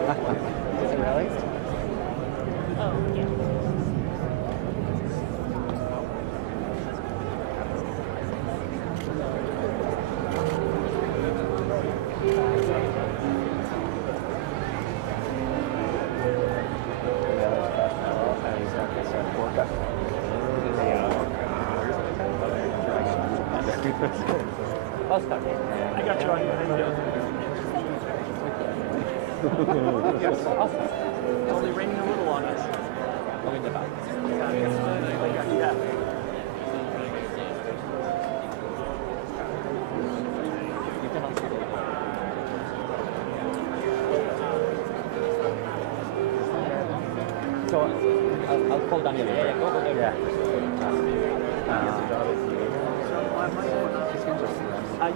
Is it really? Oh, yeah. I got you on your video. Yes, awesome. It's only raining a little on us. I'll in the back. Yeah. You can also do it. So I'll pull down your lever. Yeah, go over there. Yeah.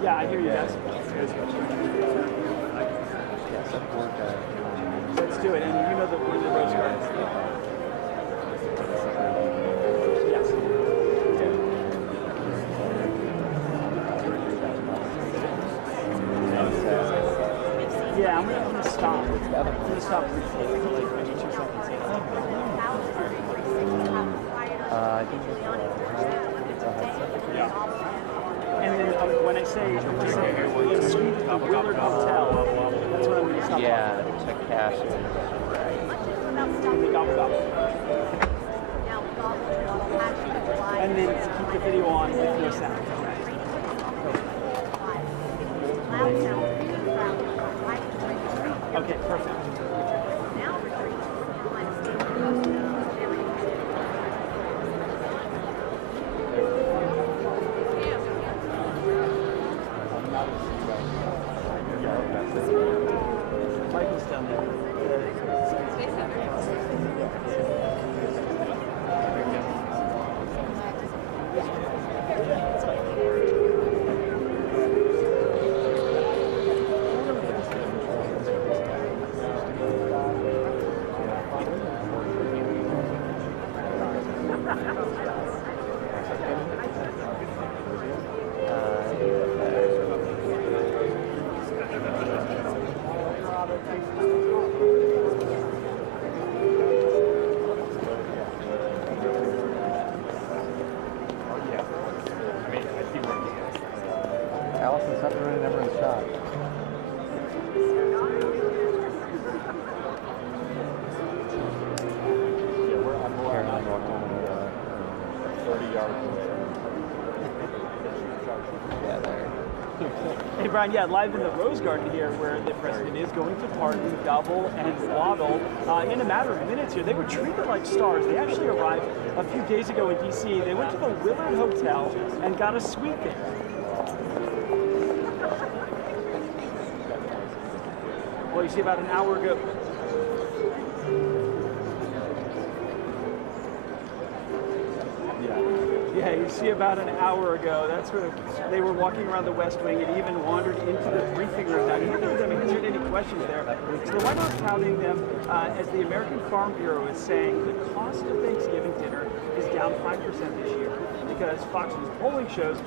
Yeah, I hear you guys. Let's do it. And you know that we're in the Rose Garden. Yes. Yeah, I'm gonna stop. I'm gonna stop briefly for like maybe 2 seconds. I think it's a headset. Yeah. And then when I say just say suite at the Willard Hotel, that's what I'm going to stop. Yeah, to cash in. Right. And then keep the video on with no sound. Okay, perfect. Michael's down there. Allison's not really never in the shot. Yeah, we're on Caroline walked over 30 yards. Yeah, there. Hey Brian, yeah, live in the Rose Garden here where the president is going to party, gobble, and waddle in a matter of minutes here. They were treated like stars. They actually arrived a few days ago in D.C. They went to the Willard Hotel and got a suite there. Well, you see about an hour ago. Yeah, you see about an hour ago, that's where they were walking around the West Wing and even wandered into the briefing room. Now, neither of them answered any questions there. So the White House touting them as the American Farm Bureau is saying the cost of Thanksgiving dinner is down 5% this year because Fox News polling shows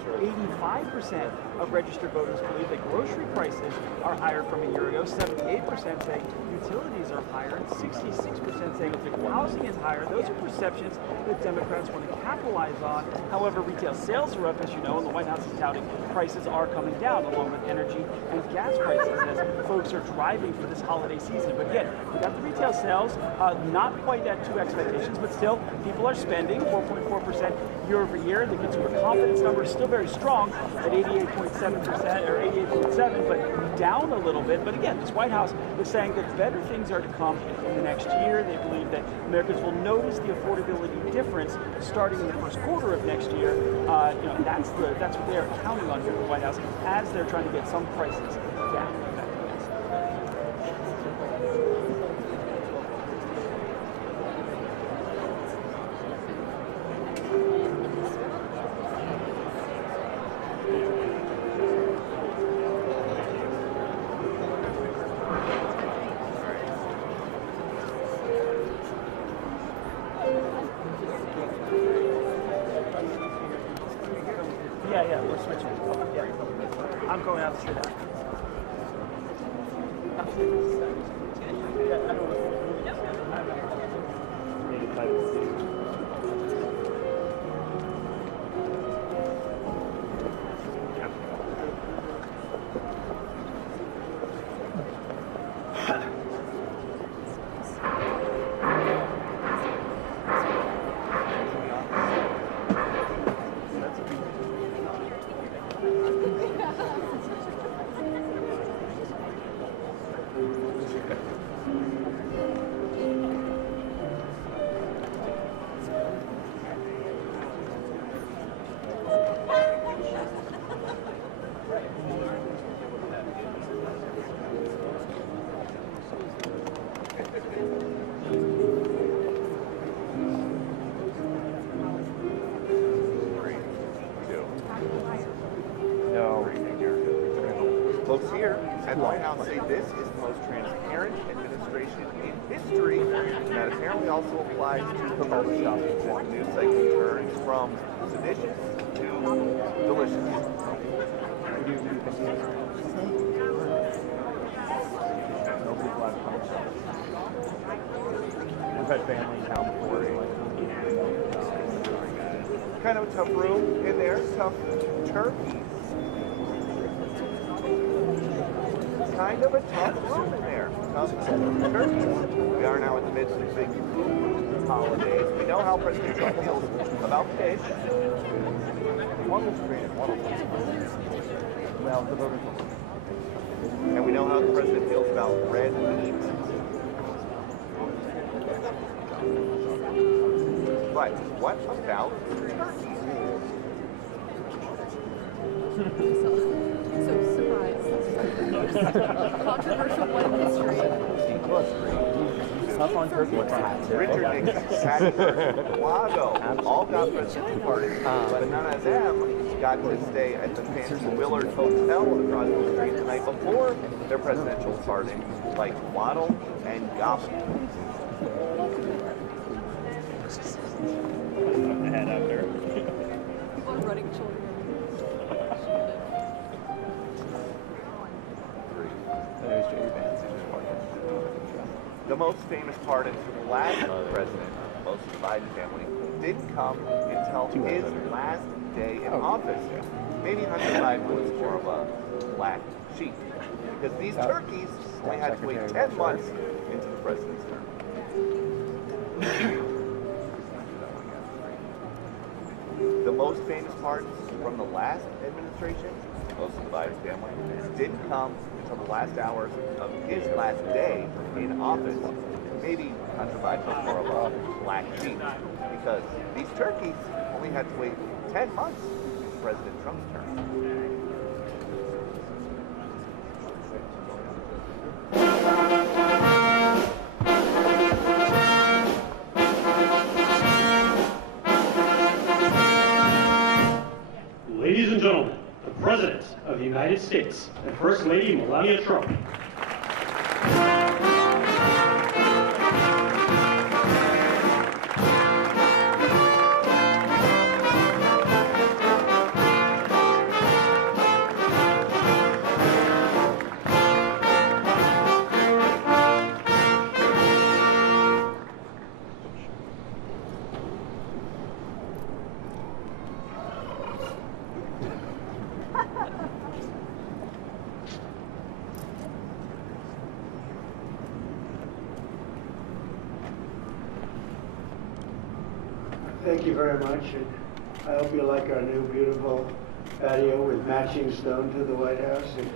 85% of registered voters believe that grocery prices are higher from a year ago. 78% say utilities are higher, and 66% say housing is higher. Those are perceptions that Democrats want to capitalize on. However, retail sales are up, as you know, and the White House is touting prices are coming down, along with energy and gas prices as folks are driving for this holiday season. But again, we got the retail sales, not quite at 2 expectations, but still, people are spending 4.4% year over year. The consumer confidence number is still very strong at 88.7% or 88.7, but down a little bit. But again, this White House is saying that better things are to come in the next year. They believe that Americans will notice the affordability difference starting in the first quarter of next year. That's what they are counting on here at the White House as they're trying to get some prices down. Yeah, we're switching. Yeah. I'm going out straight out. Yeah. the White House say this is the most transparent administration in history, and that apparently also applies to the movie. The news cycle turns from seditious to delicious. We've had family in town before. Kind of a tough room in there, tough turkeys. Kind of a tough room in there, tough turkeys. We are now in the midst of big food holidays. We know how President Trump feels about fish. Well, the voters. And we know how the president feels about red meat. But what about turkey? So surprised. Controversial one in history. Tough on turkey. Richard Nixon, Patty Hearst, Lago, all got presidential pardons, but none of them got to stay at the fancy Willard Hotel across the street the night before their presidential pardon, like Waddle and Goblin. Head out there. People are running children. There's Jerry Vance. The most famous pardon for the last president, most of the Biden family, didn't come until his last day in office. Maybe Hunter Biden was more of a black sheep, because these turkeys only had to wait 10 months into the president's term. The most famous pardons from the last administration, most of the Biden family, didn't come until the last hours of his last day in office. Maybe Hunter Biden was more of a black sheep, because these turkeys only had to wait 10 months for President Trump's term. Ladies and gentlemen, the President of the United States and First Lady Melania Trump. Thank you very much, and I hope you like our new beautiful patio with matching stone to the White House. If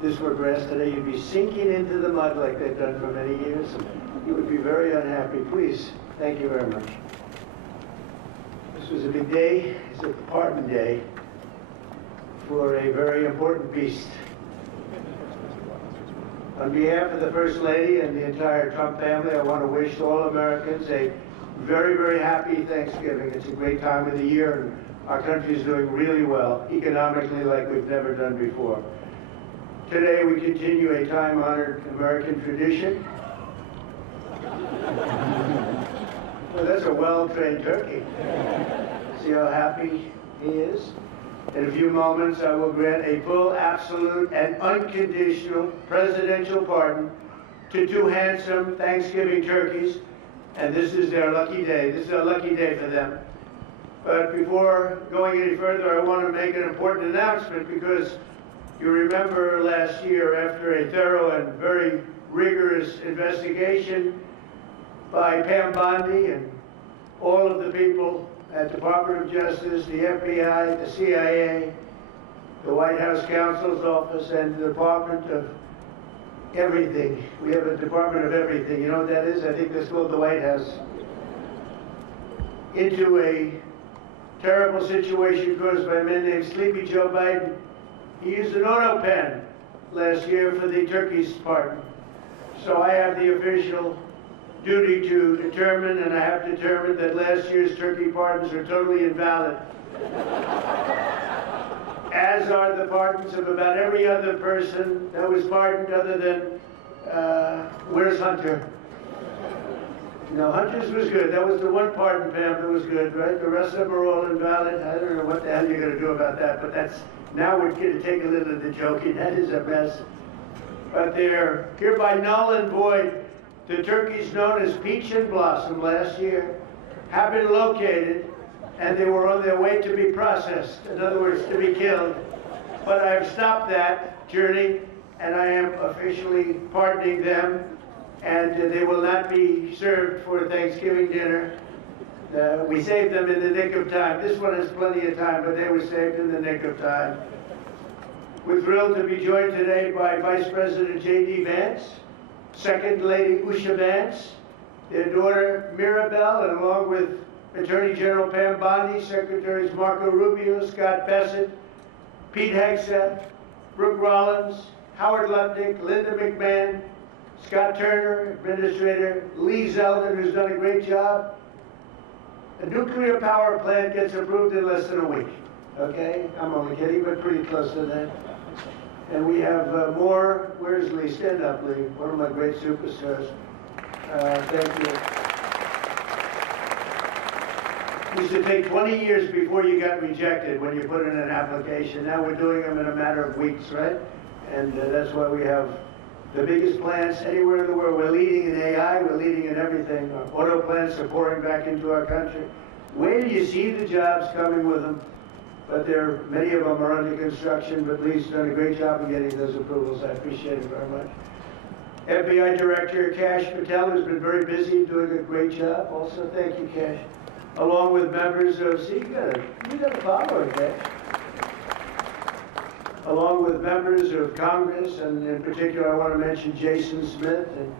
this were grass today, you'd be sinking into the mud like they've done for many years. You would be very unhappy. Please, thank you very much. This was a big day. It's a pardon day for a very important beast. On behalf of the First Lady and the entire Trump family, I want to wish all Americans a very, very happy Thanksgiving. It's a great time of the year, and our country is doing really well, economically, like we've never done before. Today, we continue a time-honored American tradition. Well, that's a well-trained turkey. See how happy he is? In a few moments, I will grant a full, absolute, and unconditional presidential pardon to two handsome Thanksgiving turkeys. And this is their lucky day. This is a lucky day for them. But before going any further, I want to make an important announcement, because you remember last year, after a thorough and very rigorous investigation by Pam Bondi and all of the people at the Department of Justice, the FBI, the CIA, the White House Counsel's Office, and the Department of Everything. We have a Department of Everything. You know what that is? I think that's called the White House. Into a terrible situation caused by a man named Sleepy Joe Biden. He used an auto pen last year for the turkey's pardon. So I have the official duty to determine, and I have determined that last year's turkey pardons are totally invalid. as are the pardons of about every other person that was pardoned other than, where's Hunter? No, Hunter's was good. That was the one pardon, Pam, that was good, right? The rest of them are all invalid. I don't know what the hell you're going to do about that, but that's, now we're going to take a little of the joking. That is a mess. But they're hereby null and void. The turkeys known as Peach and Blossom last year have been located, and they were on their way to be processed. In other words, to be killed. But I have stopped that journey, and I am officially pardoning them, and they will not be served for Thanksgiving dinner. We saved them in the nick of time. This one has plenty of time, but they were saved in the nick of time. We're thrilled to be joined today by Vice President J.D. Vance, Second Lady Usha Vance, their daughter Mirabelle, and along with Attorney General Pam Bondi, Secretaries Marco Rubio, Scott Bassett, Pete Hegseth, Brooke Rollins, Howard Lutnick, Linda McMahon, Scott Turner, Administrator Lee Zeldin, who's done a great job. A nuclear power plant gets approved in less than a week. Okay? I'm only kidding, but pretty close to that. And we have more. Where's Lee? Stand up, Lee. One of my great superstars. Thank you. Used to take 20 years before you got rejected when you put in an application. Now we're doing them in a matter of weeks, right? And that's why we have the biggest plants anywhere in the world. We're leading in AI. We're leading in everything. Our auto plants are pouring back into our country. Where do you see the jobs coming with them? But many of them are under construction, but Lee's done a great job of getting those approvals. I appreciate it very much. FBI Director Kash Patel has been very busy doing a great job. Also, thank you, Kash. Along with members of, see, you got a follower, Kash. Along with members of Congress, and in particular, I want to mention Jason Smith and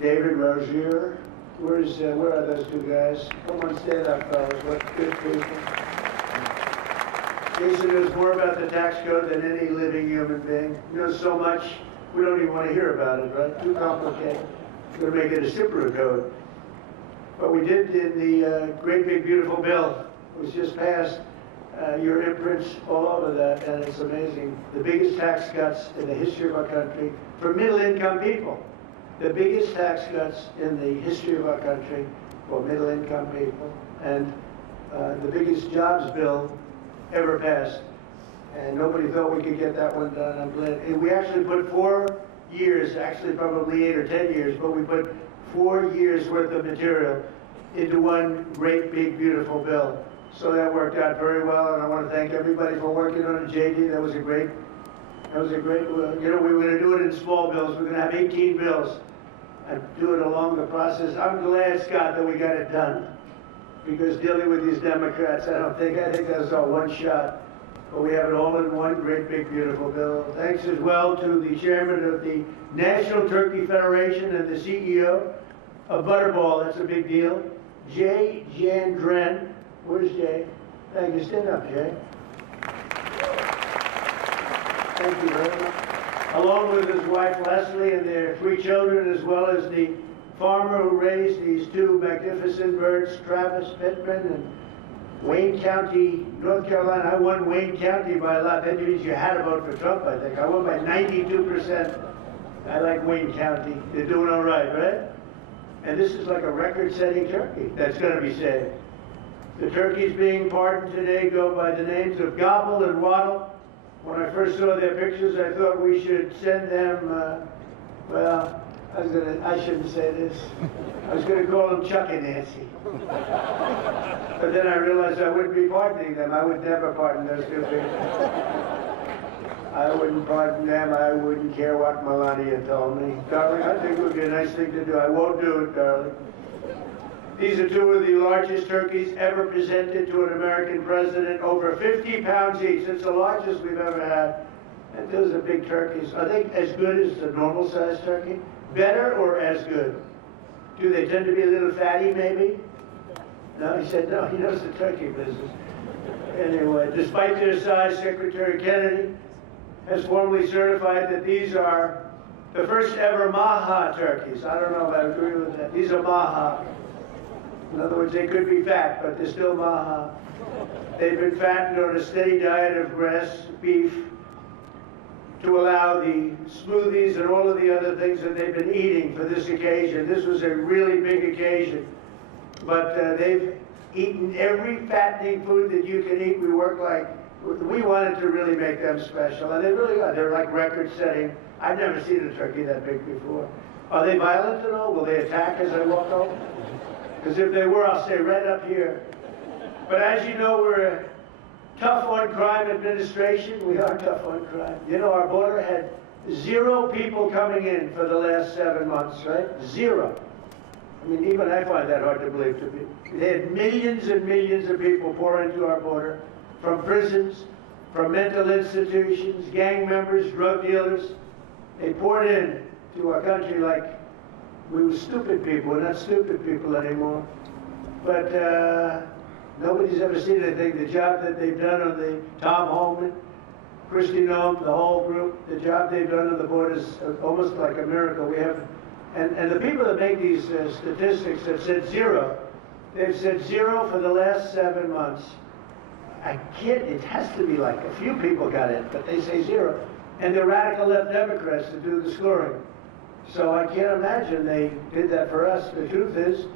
David Rozier. Where are those two guys? Come on, stand up, fellas. What good people. Jason knows more about the tax code than any living human being. He knows so much, we don't even want to hear about it, right? Too complicated. We're going to make it a simpler code. But we did in the great big beautiful bill. It was just passed. Your imprints all over that, and it's amazing. The biggest tax cuts in the history of our country for middle-income people. The biggest tax cuts in the history of our country for middle-income people, and the biggest jobs bill ever passed. And nobody thought we could get that one done. I'm glad. And we actually put 4 years, actually probably 8 or 10 years, but we put 4 years worth of material into one great, big, beautiful bill. So that worked out very well, and I want to thank everybody for working on it. JD, that was a great, we were going to do it in small bills. We're going to have 18 bills and do it along the process. I'm glad, Scott, that we got it done, because dealing with these Democrats, I think that was all one shot. But we have it all in one great, big, beautiful bill. Thanks as well to the chairman of the National Turkey Federation and the CEO of Butterball. That's a big deal. Jay Jandren. Where's Jay? Thank you. Stand up, Jay. Thank you very much. Along with his wife, Leslie, and their 3 children, as well as the farmer who raised these 2 magnificent birds, Travis Pittman, and Wayne County, North Carolina. I won Wayne County by a lot. That means you had to vote for Trump, I think. I won by 92%. I like Wayne County. They're doing all right, right? And this is like a record-setting turkey that's going to be saved. The turkeys being pardoned today go by the names of Gobble and Waddle. When I first saw their pictures, I thought we should send them, well, I shouldn't say this. I was going to call them Chuck and Nancy. But then I realized I wouldn't be pardoning them. I would never pardon those 2 people. I wouldn't pardon them. I wouldn't care what Melania told me. Darling, I think it would be a nice thing to do. I won't do it, darling. These are 2 of the largest turkeys ever presented to an American president, over 50 pounds each. It's the largest we've ever had. And those are big turkeys. Are they as good as the normal-sized turkey? Better or as good? Do they tend to be a little fatty, maybe? No, he said no. He knows the turkey business. Anyway, despite their size, Secretary Kennedy has formally certified that these are the first ever Maha turkeys. I don't know if I agree with that. These are Maha. In other words, they could be fat, but they're still Maha. They've been fattened on a steady diet of grass, beef, to allow the smoothies and all of the other things that they've been eating for this occasion. This was a really big occasion. But they've eaten every fattening food that you can eat. We wanted to really make them special, and they really are. They're like record-setting. I've never seen a turkey that big before. Are they violent at all? Will they attack as I walk over? Because if they were, I'll stay right up here. But as you know, we're a tough on crime administration. We are tough on crime. You know, our border had 0 people coming in for the last 7 months, right? 0. I mean, even I find that hard to believe to be. They had millions and millions of people pour into our border from prisons, from mental institutions, gang members, drug dealers. They poured in to our country like we were stupid people. We're not stupid people anymore. But nobody's ever seen anything. The job that they've done on the Tom Holman, Christy Nome, the whole group, the job they've done on the border is almost like a miracle. We have, and the people that make these statistics have said 0. They've said 0 for the last 7 months. It has to be like a few people got in, but they say 0. And they're radical left Democrats to do the scoring. So I can't imagine they did that for us. The truth is,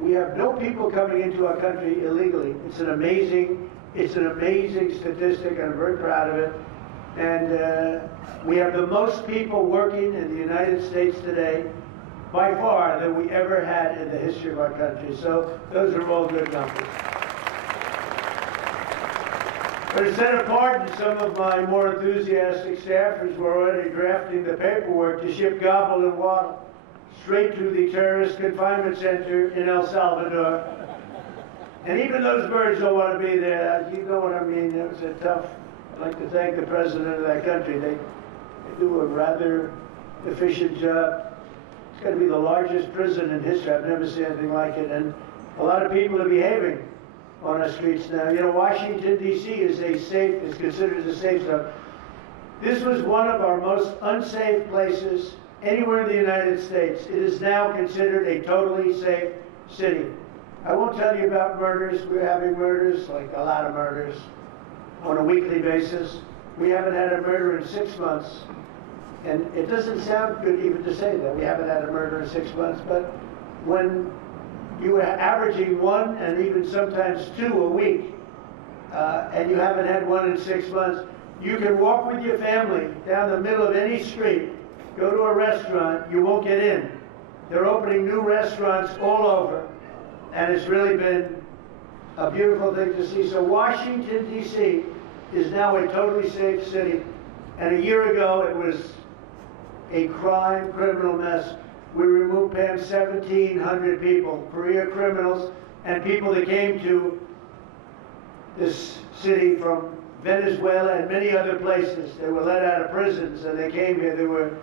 we have no people coming into our country illegally. It's an amazing statistic, and I'm very proud of it. And we have the most people working in the United States today, by far, than we ever had in the history of our country. So those are all good numbers. But instead of pardon, some of my more enthusiastic staffers were already drafting the paperwork to ship Gobble and Waddle straight to the terrorist confinement center in El Salvador. And even those birds don't want to be there. You know what I mean? It was a tough. I'd like to thank the president of that country. They do a rather efficient job. It's going to be the largest prison in history. I've never seen anything like it. And a lot of people are behaving on our streets now. You know, Washington, D.C. is considered a safe zone. This was one of our most unsafe places anywhere in the United States. It is now considered a totally safe city. I won't tell you about murders. We're having murders, like a lot of murders, on a weekly basis. We haven't had a murder in 6 months. And it doesn't sound good even to say that. We haven't had a murder in 6 months. But when you are averaging 1 and even sometimes 2 a week, and you haven't had 1 in 6 months, you can walk with your family down the middle of any street, go to a restaurant, you won't get in. They're opening new restaurants all over, and it's really been a beautiful thing to see. So Washington, D.C. is now a totally safe city, and a year ago it was a criminal mess. We removed, Pam, 1,700 people, career criminals, and people that came to this city from Venezuela and many other places. They were let out of prisons and they came here. There were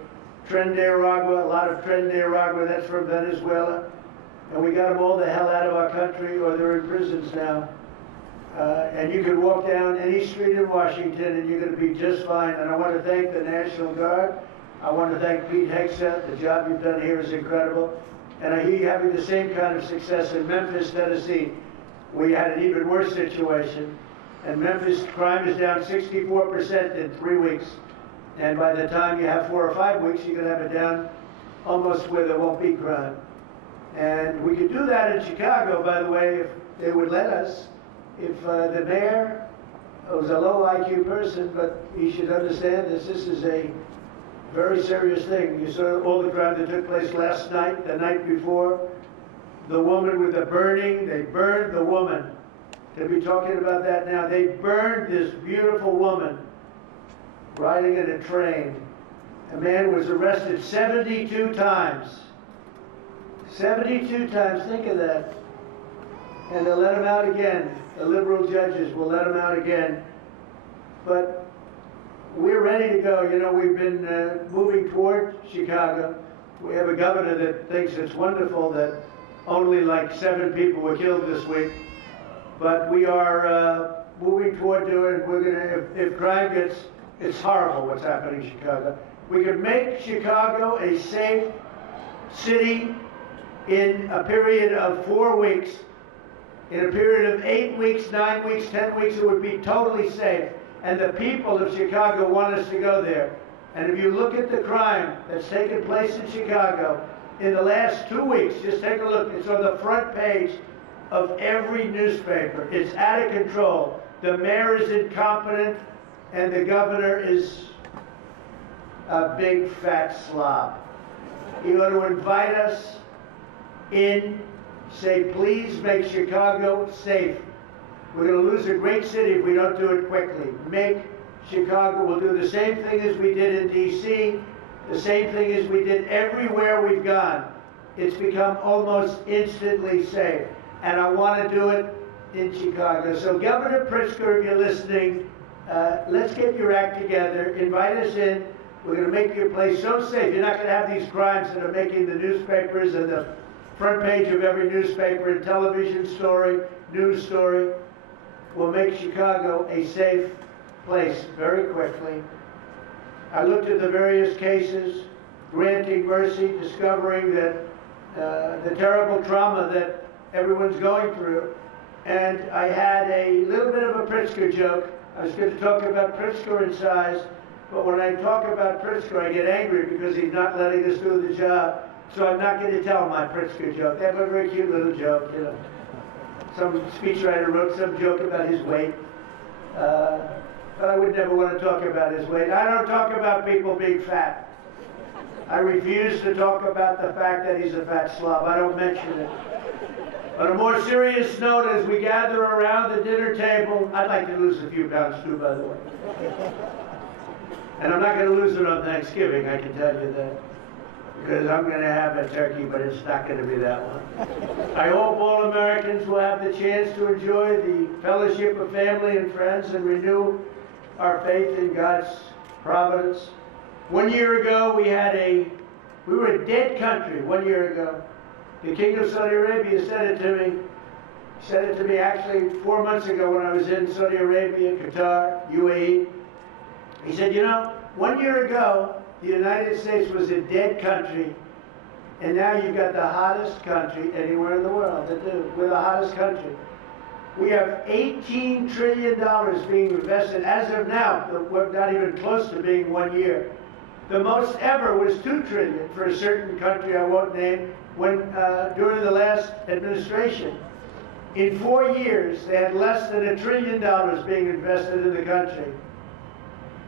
Tren de Aragua, a lot of Tren de Aragua, that's from Venezuela. And we got them all the hell out of our country, or they're in prisons now. And you can walk down any street in Washington and you're going to be just fine. And I want to thank the National Guard. I want to thank Pete Hegseth. The job you've done here is incredible. And I hear you having the same kind of success in Memphis, Tennessee. We had an even worse situation. And Memphis crime is down 64% in 3 weeks. And by the time you have 4 or 5 weeks, you're going to have it down almost where there won't be crime. And we could do that in Chicago, by the way, if they would let us. If the mayor was a low IQ person, but he should understand this is a very serious thing. You saw all the crime that took place last night, the night before. The woman with the burning, they burned the woman. They'll be talking about that now. They burned this beautiful woman riding in a train. A man was arrested 72 times. 72 times, think of that. And they'll let him out again. The liberal judges will let him out again. But we're ready to go. You know, we've been moving toward Chicago. We have a governor that thinks it's wonderful that only like 7 people were killed this week. But we are moving toward doing it. We're gonna, if crime gets, it's horrible what's happening in Chicago. We could make Chicago a safe city in a period of 4 weeks in a period of 8 weeks, 9 weeks, 10 weeks, it would be totally safe. And the people of Chicago want us to go there. And if you look at the crime that's taken place in Chicago in the last 2 weeks, just take a look. It's on the front page of every newspaper. It's out of control. The mayor is incompetent, and the governor is a big fat slob. He ought to invite us in, say, please make Chicago safe. We're going to lose a great city if we don't do it quickly. Make Chicago, we'll do the same thing as we did in D.C., the same thing as we did everywhere we've gone. It's become almost instantly safe. And I want to do it in Chicago. So Governor Pritzker, if you're listening, let's get your act together. Invite us in. We're going to make your place so safe. You're not going to have these crimes that are making the newspapers and the front page of every newspaper and television story, news story. We'll make Chicago a safe place very quickly. I looked at the various cases, granting mercy, discovering that the terrible trauma that everyone's going through. And I had a little bit of a Pritzker joke. I was going to talk about Pritzker and size, but when I talk about Pritzker, I get angry because he's not letting us do the job. So I'm not going to tell my Pritzker joke. They have a very cute little joke, you know. Some speechwriter wrote some joke about his weight. But I would never want to talk about his weight. I don't talk about people being fat. I refuse to talk about the fact that he's a fat slob. I don't mention it. On a more serious note, as we gather around the dinner table, I'd like to lose a few pounds too, by the way. And I'm not going to lose it on Thanksgiving, I can tell you that. Because I'm going to have a turkey, but it's not going to be that one. I hope all Americans will have the chance to enjoy the fellowship of family and friends and renew our faith in God's providence. 1 year ago, we were a dead country 1 year ago. The King of Saudi Arabia said it to me. He said it to me actually 4 months ago when I was in Saudi Arabia, Qatar, UAE. He said, you know, 1 year ago, the United States was a dead country, and now you've got the hottest country anywhere in the world. We're the hottest country. We have $18 trillion being invested as of now. We're not even close to being 1 year. The most ever was $2 trillion for a certain country I won't name during the last administration. In 4 years, they had less than $1 trillion being invested in the country.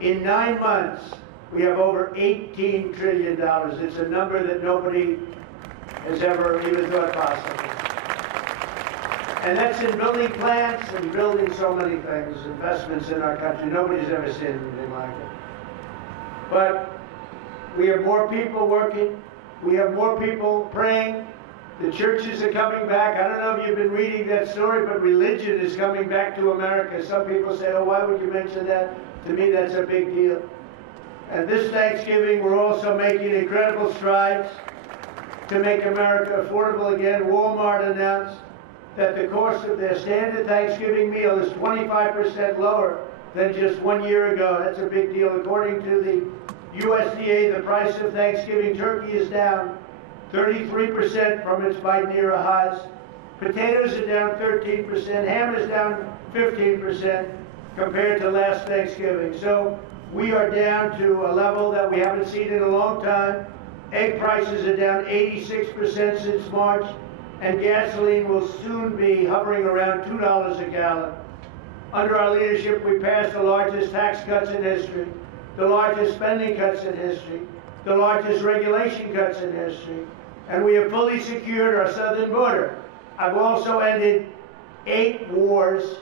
In 9 months, we have over $18 trillion. It's a number that nobody has ever even thought possible. And that's in building plants and building so many things, investments in our country. Nobody's ever seen anything like it. But we have more people working. We have more people praying. The churches are coming back. I don't know if you've been reading that story, but religion is coming back to America. Some people say, oh, why would you mention that? To me, that's a big deal. And this Thanksgiving, we're also making incredible strides to make America affordable again. Walmart announced that the cost of their standard Thanksgiving meal is 25% lower than just 1 year ago. That's a big deal. According to the USDA, the price of Thanksgiving turkey is down 33% from its Biden era highs. Potatoes are down 13%. Ham is down 15% compared to last Thanksgiving. So we are down to a level that we haven't seen in a long time. Egg prices are down 86% since March, and gasoline will soon be hovering around $2 a gallon. Under our leadership, we passed the largest tax cuts in history, the largest spending cuts in history, the largest regulation cuts in history, and we have fully secured our southern border. I've also ended 8 wars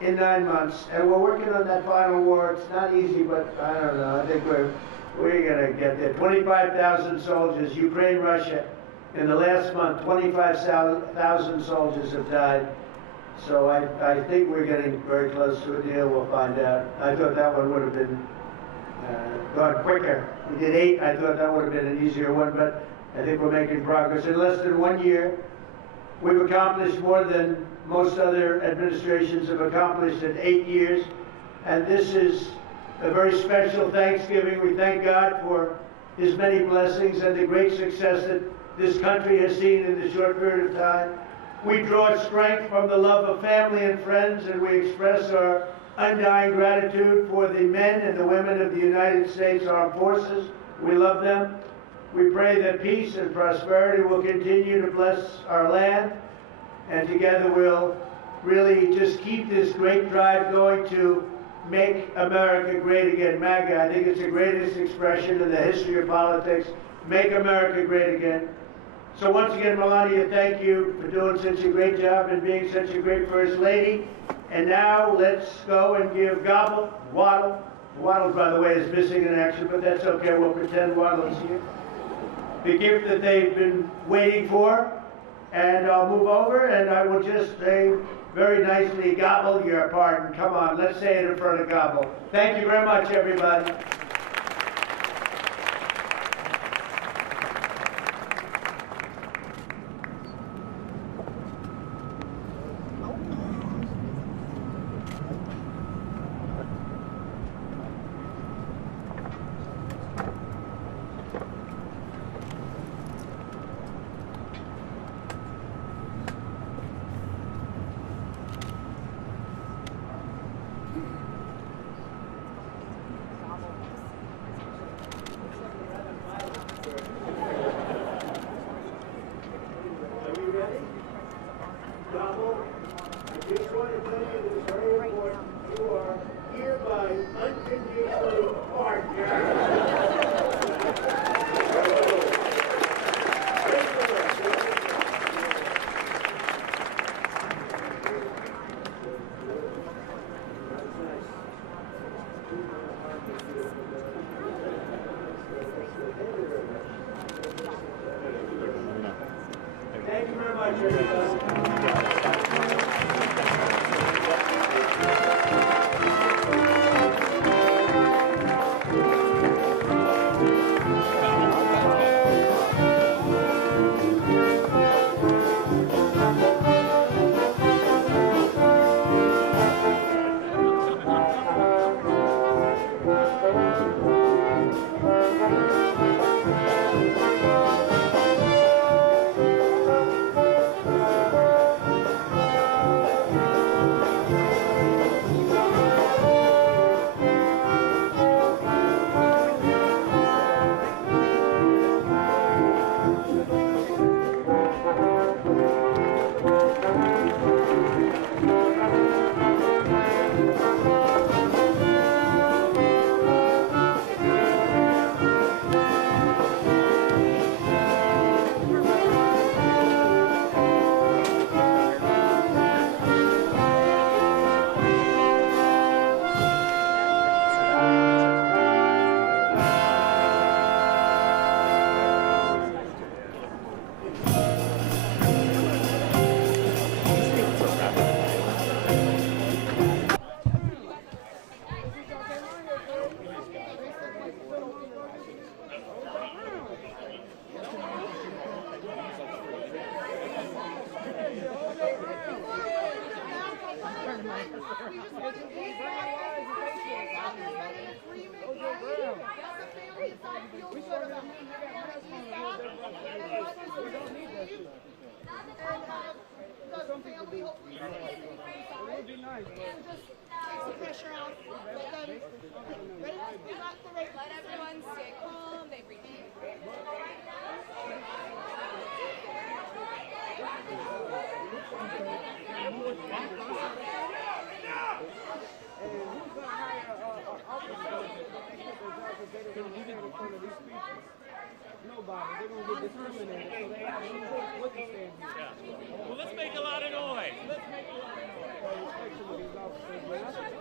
in 9 months, and we're working on that final war. It's not easy, but I don't know. I think we're going to get there. 25,000 soldiers, Ukraine, Russia. In the last month, 25,000 soldiers have died. So I think we're getting very close to a deal. We'll find out. I thought that one would have been gone quicker. We did 8. I thought that would have been an easier one, but I think we're making progress. In less than 1 year, we've accomplished more than most other administrations have accomplished in 8 years. And this is a very special Thanksgiving. We thank God for His many blessings and the great success that this country has seen in the short period of time. We draw strength from the love of family and friends, and we express our undying gratitude for the men and the women of the United States Armed Forces. We love them. We pray that peace and prosperity will continue to bless our land, and together we'll really just keep this great drive going to make America great again. MAGA, I think it's the greatest expression in the history of politics. Make America great again. So once again, Melania, thank you for doing such a great job and being such a great First Lady. And now let's go and give Waddle. Waddle, by the way, is missing in action, but that's okay. We'll pretend Waddle is here. The gift that they've been waiting for. And I'll move over and I will just say very nicely, Gobble, your pardon. Come on, let's say it in front of Gobble. Thank you very much, everybody. Thank you very much, everybody. Let everyone stay calm. They breathe in. Nobody. They're going to get discriminated, so they have no choice what to stand here. Yeah. Well, let's make a lot of noise. Let's make a lot of noise. Respect to these officers, man.